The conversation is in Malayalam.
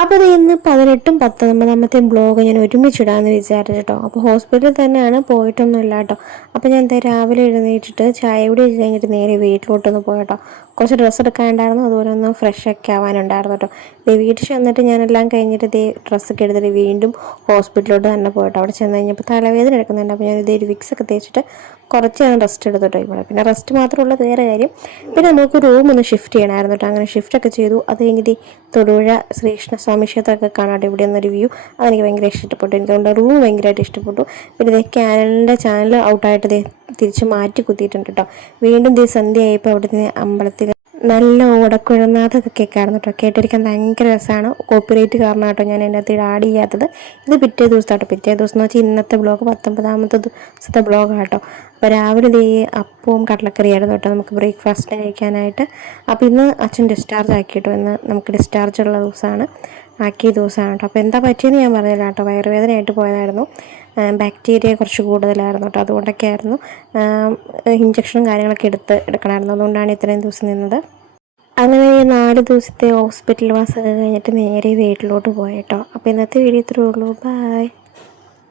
അപ്പോൾ ഇത് ഇന്ന് 18ഉം 19ാമത്തെയും ബ്ലോഗ് ഞാൻ ഒരുമിച്ചിടാമെന്ന് വിചാരിച്ചിട്ടോ. അപ്പോൾ ഹോസ്പിറ്റലിൽ തന്നെയാണ്, പോയിട്ടൊന്നുമില്ല കേട്ടോ. അപ്പോൾ ഞാൻ എന്താ രാവിലെ എഴുന്നേറ്റിട്ട് ചായ കൂടി കഴിഞ്ഞിട്ട് നേരെ വീട്ടിലോട്ടൊന്ന് പോയിട്ടോ. കുറച്ച് ഡ്രസ്സ് എടുക്കാനുണ്ടായിരുന്നു, അതുപോലെ ഒന്ന് ഫ്രഷൊക്കെ ആവാനുണ്ടായിരുന്നു കേട്ടോ. വീട്ടിൽ ചെന്നിട്ട് ഞാനെല്ലാം കഴിഞ്ഞിട്ട് ഡ്രസ്സൊക്കെ എടുത്തിട്ട് വീണ്ടും ഹോസ്പിറ്റലിലോട്ട് തന്നെ പോയിട്ടോ. അവിടെ ചെന്ന് കഴിഞ്ഞപ്പോൾ തലവേദന എടുക്കുന്നുണ്ട്. അപ്പോൾ ഞാൻ വിക്സൊക്കെ തേച്ചിട്ട് കുറച്ച് ഞാൻ റെസ്റ്റ് എടുത്തിട്ടോ ഇവിടെ. പിന്നെ റെസ്റ്റ് മാത്രമുള്ള വേറെ കാര്യം, പിന്നെ നമുക്ക് റൂം ഒന്ന് ഷിഫ്റ്റ് ചെയ്യണമായിരുന്നു കേട്ടോ. അങ്ങനെ ഷിഫ്റ്റൊക്കെ ചെയ്തു. അത് കഴിഞ്ഞിട്ട് തൊടുപുഴ ശ്രീകൃഷ്ണസ്വാമി ക്ഷേത്രമൊക്കെ കാണാട്ടെ, ഇവിടെ നിന്നൊരു വ്യൂ, അതെനിക്ക് ഭയങ്കര ഇഷ്ടപ്പെട്ടു. എനിക്കുകൊണ്ട് റൂം ഭയങ്കരമായിട്ട് ഇഷ്ടപ്പെട്ടു. പിന്നെ ഇതേ ക്യാനലിൻ്റെ ചാനൽ ഔട്ടായിട്ട് തിരിച്ച് മാറ്റി കുത്തിയിട്ടുണ്ട് കേട്ടോ. വീണ്ടും സന്ധ്യയായപ്പോൾ അവിടുന്ന് അമ്പലത്തിൽ നല്ല ഓടക്കുഴനാഥൊക്കെ കേൾക്കാറുണ്ട് കേട്ടോ. കേട്ടിരിക്കാൻ ഭയങ്കര രസമാണ്. കോപ്പിറൈറ്റ് കാരണം കേട്ടോ ഞാൻ എൻ്റെ അകത്ത് ആഡ് ചെയ്യാത്തത്. ഇത് പിറ്റേ ദിവസം കേട്ടോ. പിറ്റേ ദിവസം എന്ന് വെച്ചാൽ ഇന്നത്തെ ബ്ലോഗ് 19ാമത്തെ ദിവസത്തെ ബ്ലോഗാണ് കേട്ടോ. അപ്പോൾ രാവിലെ അപ്പവും കടലക്കറിയായിരുന്നു കേട്ടോ നമുക്ക് ബ്രേക്ക്ഫാസ്റ്റിന് കഴിക്കാനായിട്ട്. അപ്പോൾ ഇന്ന് അച്ഛൻ ഡിസ്ചാർജ് ആക്കി കേട്ടോ. ഇന്ന് നമുക്ക് ഡിസ്ചാർജ് ഉള്ള ദിവസമാണ്, ആക്കിയ ദിവസമാണ് കേട്ടോ. അപ്പോൾ എന്താ പറ്റിയെന്ന് ഞാൻ പറഞ്ഞില്ല കേട്ടോ. വയറുവേദനയായിട്ട് പോയതായിരുന്നു. ബാക്ടീരിയ കുറച്ച് കൂടുതലായിരുന്നു കേട്ടോ. അതുകൊണ്ടൊക്കെ ആയിരുന്നു. ഇഞ്ചക്ഷനും കാര്യങ്ങളൊക്കെ എടുക്കണമായിരുന്നു. അതുകൊണ്ടാണ് ഇത്രയും ദിവസം നിന്നത്. അങ്ങനെ 4 ദിവസത്തെ ഹോസ്പിറ്റൽ വാസമൊക്കെ കഴിഞ്ഞിട്ട് നേരെ വീട്ടിലോട്ട് പോയേട്ടോ. അപ്പോൾ ഇന്നത്തെ വീഡിയോ ഇത്രയേ ഉള്ളൂ. ബൈ.